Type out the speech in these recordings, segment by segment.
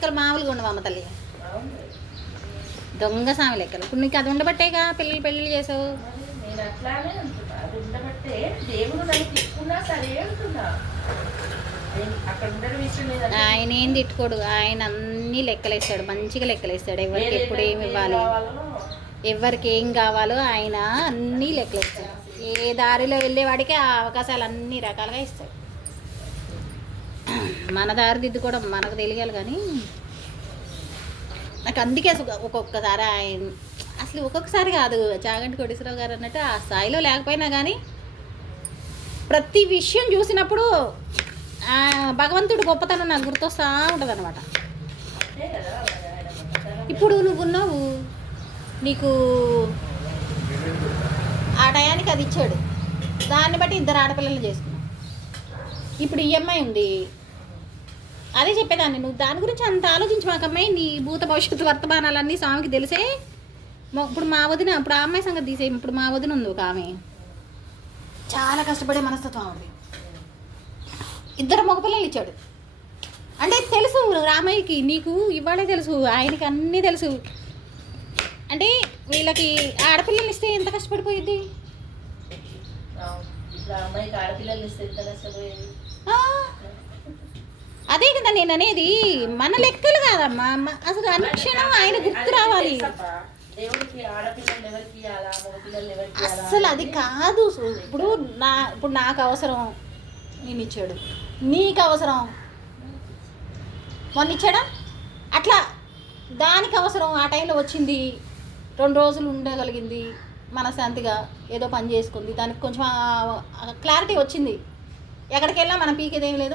లెక్కలు మామూలుగా ఉండవు అమ్మ తల్లి, దొంగ సామి లెక్కలు. ఇప్పుడు నీకు అది ఉండబట్టేగా పిల్లలు పెళ్ళిళ్ళు చేసావు. నేను అట్లానే అంటున్నా, అది ఉండబట్టే దేవుడు నన్ను తిట్టుకున్నా సరే అంటున్నా. అక్కడ ఉండడం విషయం లేదు. ఆయన ఏం తిట్టుకోడు, ఆయన అన్నీ లెక్కలేస్తాడు, మంచిగా లెక్కలేస్తాడు. ఎవరికి ఎప్పుడు ఏమి ఇవ్వాలి, ఎవరికి ఏం కావాలో ఆయన అన్నీ లెక్కలేస్తాడు. ఏ దారిలో వెళ్ళేవాడికి ఆ అవకాశాలు అన్ని రకాలుగా ఇస్తాడు. మన దారి దిద్దుకోవడం మనకు తెలియాలి. కానీ నాకు అందుకే ఒక్కొక్కసారి ఆయన అసలు ఒక్కొక్కసారి కాదు, చాగంటి కోటేశ్వరరావు గారు అన్నట్టు ఆ స్థాయిలో లేకపోయినా కానీ ప్రతి విషయం చూసినప్పుడు భగవంతుడు గొప్పతనం నాకు గుర్తొస్తూ ఉంటుంది అనమాట. ఇప్పుడు నువ్వున్నావు, నీకు ఆ టయానికి అది ఇచ్చాడు, దాన్ని బట్టి ఇద్దరు ఆడపిల్లలు చేసుకున్నావు. ఇప్పుడు ఈఎంఐ ఉంది, అదే చెప్పేదాన్ని, నువ్వు దాని గురించి అంత ఆలోచించి మాకమ్మాయి, నీ భూత భవిష్యత్తు వర్తమానాలన్నీ స్వామికి తెలిసే. ఇప్పుడు మా వదిన, ఇప్పుడు ఆ అమ్మాయి సంగతి తీసే, ఇప్పుడు మా వదిన ఉంది ఒక ఆమె, చాలా కష్టపడే మనస్తత్వం ఆవిడ, ఇద్దరు మగపిల్లలు ఇచ్చాడు. అంటే తెలుసు రామయ్యకి, నీకు ఇవాళే తెలుసు, ఆయనకి అన్నీ తెలుసు. అంటే వీళ్ళకి ఆడపిల్లలు ఇస్తే ఎంత కష్టపడిపోయింది. అదే కదా నేను అనేది, మన లెక్కలు కాదమ్మా, అసలు అనుక్షణం ఆయన గుర్తు రావాలి. అసలు అది కాదు. ఇప్పుడు నాకు అవసరం నేను ఇచ్చాడు, నీకు అవసరం మొన్న ఇచ్చాడా, అట్లా దానికి అవసరం ఆ టైంలో వచ్చింది, 2 రోజులు ఉండగలిగింది మనశాంతిగా, ఏదో పని చేసుకుంది, దానికి కొంచెం క్లారిటీ వచ్చింది. ఎక్కడికి వెళ్ళా మనం పీకేదేం లేదు,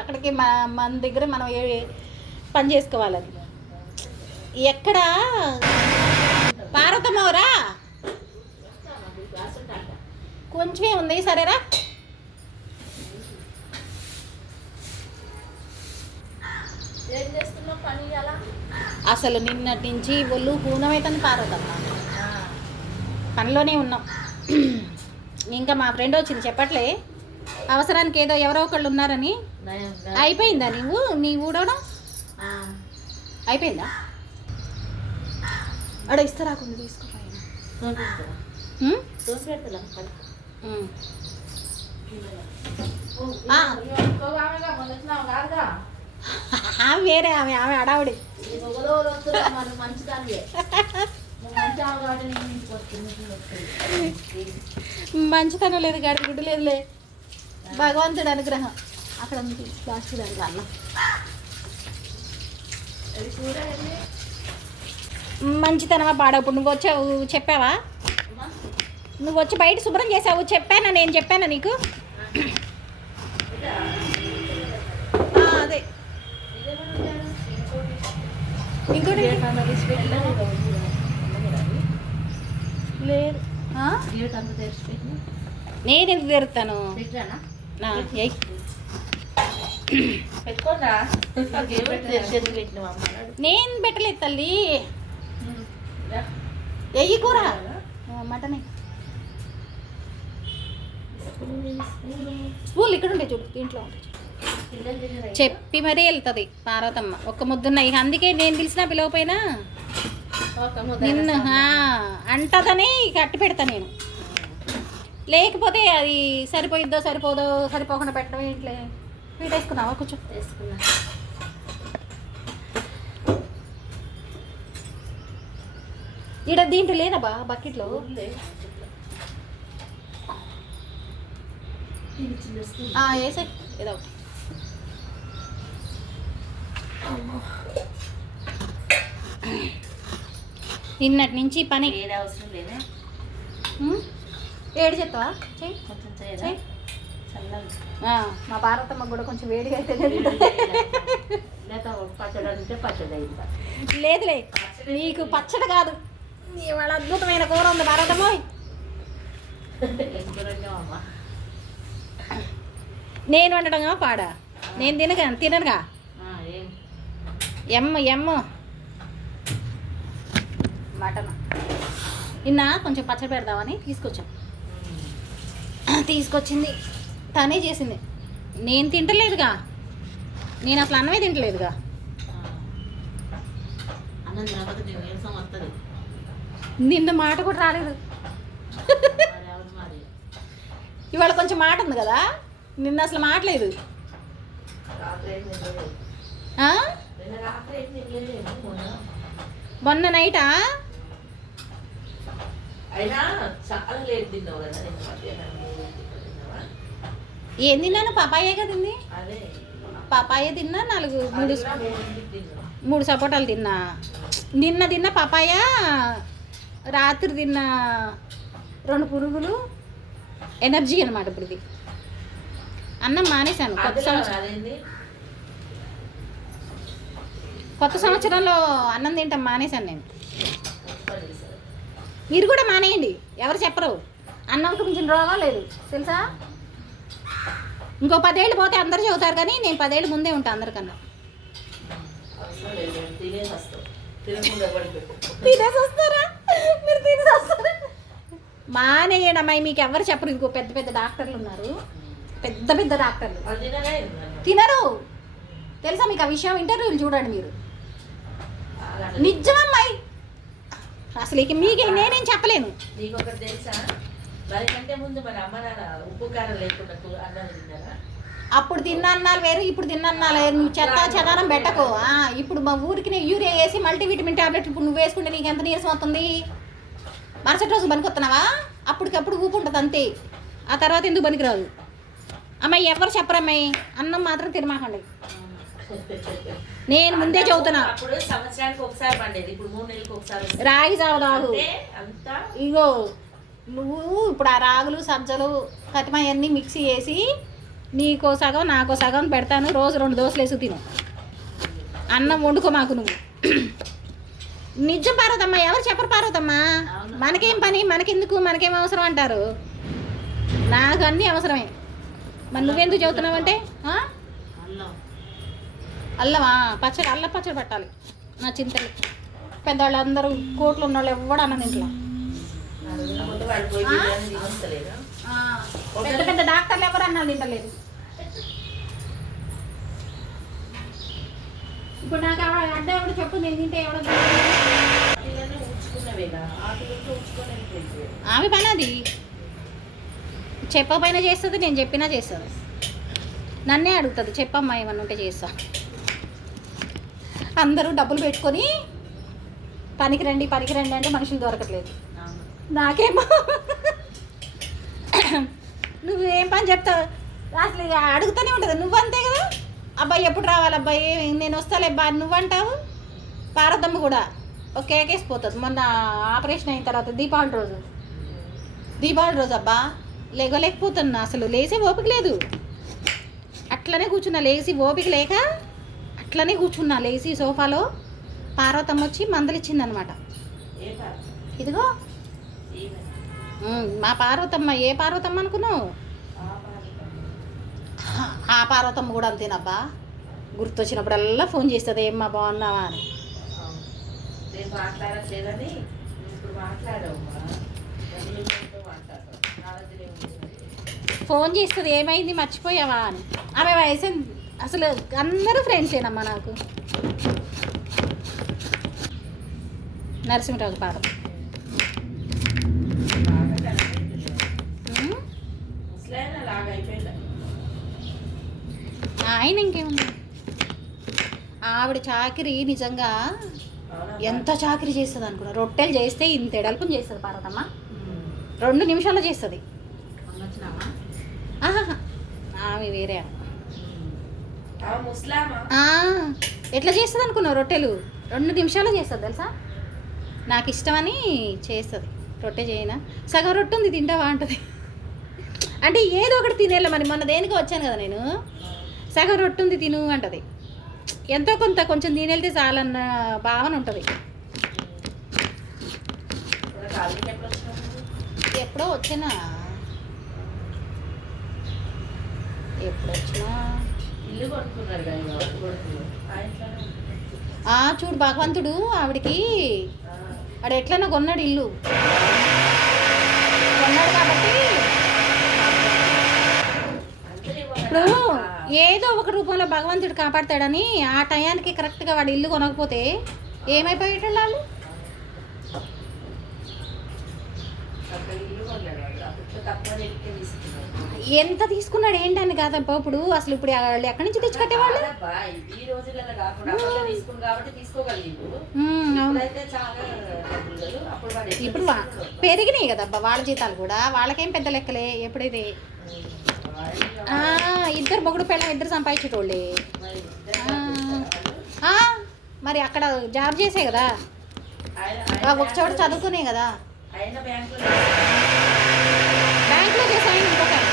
అక్కడికి మన దగ్గర మనం పని చేసుకోవాలని. ఎక్కడ పార్వతమ్మవరా కొంచెమే ఉంది, సరేరా. అసలు నిన్నటి నుంచి ఒళ్ళు పూర్ణమైతుంది పార్వతమ్మ, పనిలోనే ఉన్నాం. ఇంకా మా ఫ్రెండ్ వచ్చింది చెప్పట్లే, అవసరానికి ఏదో ఎవరో ఒకళ్ళు ఉన్నారని. అయిపోయిందా నీ ఊడవడం అయిపోయిందా? అడ ఇస్తారాకుండా తీసుకోపోయినా వేరే ఆమె అడావుడి మంచితనం లేదు, గడి గుడ్డు లేదులే, భగవంతుడు అనుగ్రహం. అక్కడ లాస్ట్ దాంట్లో అన్న మంచితనమా పాడప్పుడు నువ్వు వచ్చావు చెప్పావా, నువ్వు వచ్చి బయట శుభ్రం చేసావు చెప్పానా, నేను చెప్పానా నీకు? అదే ఇంకోటి లేదు, నేను ఎందుకు తెరుతాను, నేను పెట్టలేదు తల్లి. ఎయ్యి కూర మటనే, స్కూల్ ఇక్కడ ఉండే చూడు, దీంట్లో ఉండే చెప్పి మరీ వెళ్తుంది పార్వతమ్మ. ఒక్క ముద్దున్నాయి, అందుకే నేను పిలిచినా పిలవపోయినా నిన్ను అంటదని కట్టి పెడతా నేను. లేకపోతే అది సరిపోయిద్దో సరిపోదో సరిపోకుండా పెట్టడం ఇంట్లో. వీటి వేసుకున్నావా? కొంచెం వేసుకున్నా. ఇక్కడ దీంట్లో లేదబ్బా బకెట్లో, వేసే ఏదో ఒకటి. నిన్నటి నుంచి పని అవసరం లేదా, వేడి చేస్తావా? చెయ్యి. మా పార్వతమ్మ కూడా కొంచెం వేడిగా అయితే లేదులే, నీకు పచ్చడి కాదు, ఇవాళ అద్భుతమైన కూర ఉంది పార్వతమ్మ. నేను వండటంగా పాడా, నేను తిననుగా. ఎమ్మ మటన్ నిన్న కొంచెం పచ్చడి పెడదామని తీసుకొచ్చింది, తనే చేసింది. నేను తింటలేదుగా, నేను అసలు అన్నమే తింటలేదుగా. అన్నం తినకపోతే నీకు నీరసం వస్తుంది. నిన్న మాట కూడా రాలేదు. మరి ఎవరు మరి ఇవాళ కొంచెం మాట ఉంది కదా, నిన్న అసలు మాటలేదు. రాత్రి ఏం తినలేదు. ఆ? నిన్న రాత్రి ఏం తినలేదు. మొన్న నైటా? అయినా చాలా లేట్ తిన్నావు కదా నేను మధ్యాహ్నం తిన్నావా? ఏం తిన్నాను? పపాయగా తింది. అదే పపాయ తిన్నా, అది 3 కూడా 3 తిన్నా. 3 సపోటాలు తిన్నా. నిన్న తిన్న పపాయ, రాత్రి తిన్న 2 పురుగులు ఎనర్జీ అనమాట. ఇప్పుడు ఇది అన్నం మానేశాను. అదేంది కొత్త సంవత్సరంలో అన్నం తింటాం మానేశాను నేను. సరే, సరే. మీరు కూడా మానేయండి, ఎవరు చెప్పరు. అన్నంకు మించిన రోగం లేదు తెలుసా. ఇంకో 10 ఏళ్ళు పోతే అందరూ చదువుతారు, కానీ నేను 10 ఏళ్ళు ముందే ఉంటాను అందరికన్నా. అవసరం లేదు, నేను తినేసి వస్తాం. తినకుండా పడిపెట్టు. తినేసి వస్తారా? మీరు తినేసి వస్తారా? మానేయండి అమ్మాయి, మీకు ఎవరు చెప్పరు. ఇంకో పెద్ద పెద్ద డాక్టర్లు ఉన్నారు, పెద్ద పెద్ద డాక్టర్లు అది తినగా ఏందన్న? తినరు తెలుసా మీకు ఆ విషయం. ఇంటర్వ్యూలు చూడండి మీరు. అలా నిజమమ్మాయి, అసలు ఇక మీకే నేనేం చెప్పలేను. నీకు ఒకటి తెలుసా, దానికంటే ముందు మన అమ్మ నాన్న ఉప్పు కారం లేకుండా అన్నం తిన్నారా? అప్పుడు తిన్న అన్నాలు వేరు, ఇప్పుడు తిన్న అన్నాలు వేరు. నువ్వు చెత్త చెదారం పెట్టకు. ఇప్పుడు మా ఊరికి నేను యూరియా వేసి మల్టీవిటమిన్ టాబ్లెట్ ఇప్పుడు నువ్వు వేసుకుంటే నీకు ఎంత నీరసం అవుతుంది? మరుసటి రోజు పనికొస్తున్నావా? అప్పటికప్పుడు ఊపు ఉంటుంది అంతే, ఆ తర్వాత ఎందుకు పనికిరాదు. అమ్మాయి ఎవరు చెప్పరమ్మాయి, అన్నం మాత్రం తినమాకండి. నేను ముందే చదువుతున్నా. అప్పుడు సంవత్సరానికి ఒకసారి పండేది, ఇప్పుడు 3 నెలలకు ఒకసారి వస్తుంది. రాగి జావ తాగు. అంటే అంతా ఇగో నువ్వు ఇప్పుడు ఆ రాగులు సజ్జలు కతిమ అన్నీ మిక్సీ చేసి నీకో సగం నాకో సగం పెడతాను. రోజు 2 దోశలు వేసి తిను. అన్నం వండుకో మాకు నువ్వు. నిజం పార్వతమ్మ, ఎవరు చెప్పరు పార్వతమ్మ. మనకేం పని, మనకెందుకు, మనకేం అవసరం అంటారు. నాకు అన్నీ అవసరమే. మరి నువ్వెందుకు చదువుతున్నావంటే అన్నం అల్లమా పచ్చడి, అల్ల పచ్చడి పెట్టాలి నా చింతలు. పెద్దవాళ్ళు అందరూ కోట్లు ఉన్నవాళ్ళు ఎవడు అన్నం ఇంట్లో. ముందు వాడు పోయి బిర్యానీ తినొస్తలేదా? పెద్ద పెద్ద డాక్టర్లు ఎవరు అన్నాలు తింటలేదు. ఇప్పుడు నాకు అడ్డ ఎవడు చెప్పు, నేను తింటే ఎవడో పిల్లల్ని ఊడ్చుకున్నవేగా, ఆటలతో ఊడ్చుకొని వెళ్ళిపోయింది. ఆమె పని అది. చెప్పకపోయినా చేస్తుంది, నేను చెప్పినా చేస్తుంది. నన్నే అడుగుతుంది, చెప్పమ్మా ఏమన్నా ఉంటే చేస్తా. అందరూ డబ్బులు పెట్టుకొని పనికి రండి అంటే మనుషులు దొరకట్లేదు. అవును. నాకేమో నువ్వేం పని చెప్తావు అసలు అడుగుతూనే ఉంటుంది. నువ్వంతే కదా, అబ్బాయి ఎప్పుడు రావాలి అబ్బాయి, నేను వస్తాలే బా నువ్వంటావు. పార్వతమ్మ కూడా ఒక కేకేసిపోతుంది. మొన్న ఆపరేషన్ అయిన తర్వాత దీపావళి రోజు అబ్బా లేకపోతున్నా, అసలు లేసే ఓపిక లేదు. అట్లనే కూర్చున్నా, లేచి ఓపిక లేక అట్లనే కూర్చున్నా. లేచి సోఫాలో పార్వతమ్మ వచ్చి మందలిచ్చింది అనమాట. ఏ పాప? ఇదిగో ఈమె. మా పార్వతమ్మ. ఏ పార్వతమ్మ అనుకున్నావు? ఆ పాప. ఆ పార్వతమ్మ కూడా అంతేనబ్బా, గుర్తొచ్చినప్పుడల్లా ఫోన్ చేస్తుంది, ఏమ్మా బాగున్నావా అని. అవును. నేను మాట్లాడట్లేదని ఇప్పుడు మాట్లాడమ్మా, మాట్లాడతాం. నా దగ్గర ఏముంది? ఫోన్ చేస్తుంది, ఏమైంది మర్చిపోయావా అని. ఆమె వయసు అసలు అందరూ ఫ్రెండ్సేనమ్మా నాకు. నరసింహరాజు పాదం. బాగా కనిపించింది. ముసలాయన అలాగ అయిపోయింది. ఆయన ఇంకేముంది, ఆవిడ చాకిరి నిజంగా అవునా? ఎంత చాకిరి చేస్తుంది అనుకున్నా. రొట్టెలు చేస్తే ఇంత ఎడల్పుని చేస్తుంది పార్వతమ్మ. ఉమ్. 2 నిమిషాల్లో చేస్తుంది. మొన్న వచ్చినావా? ఆహా, ఆమె వేరే ఆమె. ఆమె ముస్లామా? ఎట్లా చేస్తుంది అనుకున్నావు? రొట్టెలు 2 నిమిషాల్లో చేస్తుంది తెలుసా. నాకు ఇష్టమని చేస్తుంది. రొట్టె చేయనా, సగం రొట్టె ఉంది తింటావా అంటుంది. అంటే ఏదో ఒకటి తినేలా. మరి మొన్న దేనికి వచ్చాను కదా నేను, సగం రొట్టె ఉంది తిను అంటది. ఎంతో కొంత కొంచెం తినేళ్తే చాలన్న భావన ఉంటుంది. ఇప్పుడు కాలనీకి ఎప్పుడు వచ్చినావు? ఎప్పుడో వచ్చినా ఇల్లు కొనుక్కున్నారు కదా ఇక వాళ్ళు కొడుకులు. ఆ ఇంట్లోనే ఉంటుంది. చూడు భగవంతుడు ఆవిడికి ఆ. ఆడు ఎట్లనో కొన్నాడు ఇల్లు. కొన్నాడు కాబట్టి అంటే ఇప్పుడు ఏదో ఒక రూపంలో భగవంతుడు కాపాడతాడని ఆ టయానికి కరెక్ట్గా వాడు ఇల్లు కొనకపోతే ఏమైపోయేటోళ్ళు వాళ్ళు? అక్కడ ఇల్లు కొన్నాడు వాడు. అప్పుడు తక్కువ రేటుకే తీసుకున్నాడు. ఎంత తీసుకున్నాడు ఏంటని కాదబ్బా. ఇప్పుడు ఇప్పుడు వాళ్ళు ఎక్కడి నుంచి తెచ్చి కట్టేవాళ్ళు? కాదబ్బా, ఈ రోజులలో కాకుండా అప్పట్లో తీసుకుని కాబట్టి తీసుకోగలిగిండు. అవును. ఇప్పుడైతే చాలా డబ్బులు కదా. అప్పుడు వాడు ఎట్లా ఇప్పుడు తీసుకున్నాడో. పెరిగినాయి కదబ్బా వాళ్ళ జీతాలు కూడా. వాళ్ళకేం పెద్ద లెక్కలే ఎప్పుడైతే. ఇద్దరు మొగుడు పిల్లలు ఇద్దరు సంపాదించేటోళ్ళే. మరి ఇద్దరు చేస్తారా వాళ్ళు? మరి అక్కడ జాబ్ చేసే కదా, ఒక చోట చదువుకునే కదా. ఆయన బ్యాంకులో బ్యాంక్లో చేసే ఆయన ఇంకొక ఆయన.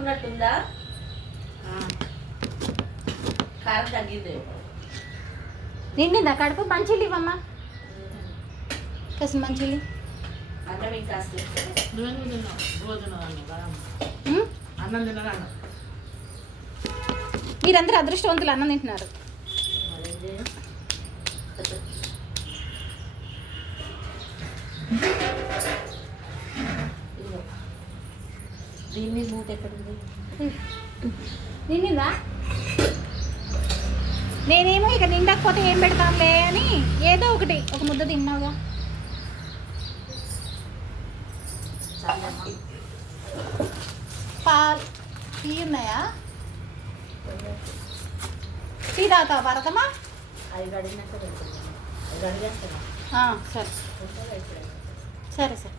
ఉన్నట్టుందా? కారం తగ్గింది. నిండిందా కడుపు? మంచిలు ఇవ్వమ్మా, కాస్త మంచిలు. అన్నం ఇంకా నువ్వెందుకు తిన్నావు? రోజు తిన్నావు కదా. అన్నం తినరాను. మీరందరూ అదృష్టవంతులు, అన్నం తింటున్నారు. మరేం చేయం? ఇదిగో. దీన్ని మూత ఎక్కడుంది? నిండిందా? నేనేమో ఇక నిండకపోతే ఏం పెడతాంలే అని ఏదో ఒకటి ఒక ముద్ద తిన్నావుగా. చాలమ్మా. పాలు టీ ఉన్నాయా? టీ తాగుతావా భారతమ్మా? అవి కడిగినాక పెడుతున్నాను. అవి కడిగేస్తాను. సరే సరే సరే.